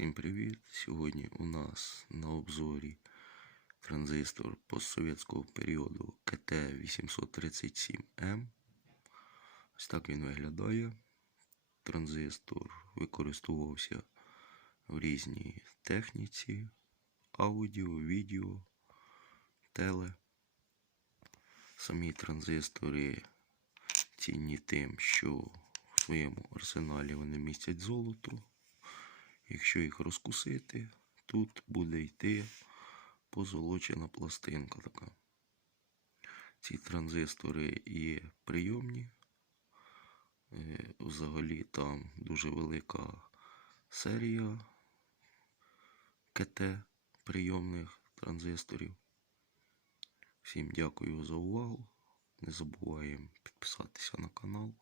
Всім привіт! Сьогодні у нас на обзорі транзистор постсовєтського періоду КТ837М. Ось так він виглядає. Транзистор використовувався в різній техніці, аудіо, відео, теле. Самі транзистори цінні тим, що в своєму арсеналі вони містять золото. Якщо їх розкусити, тут буде йти позолочена пластинка така. Ці транзистори є прийомні. Е, Взагалі там дуже велика серія КТ прийомних транзисторів. Всім дякую за увагу. Не забуваємо підписатися на канал.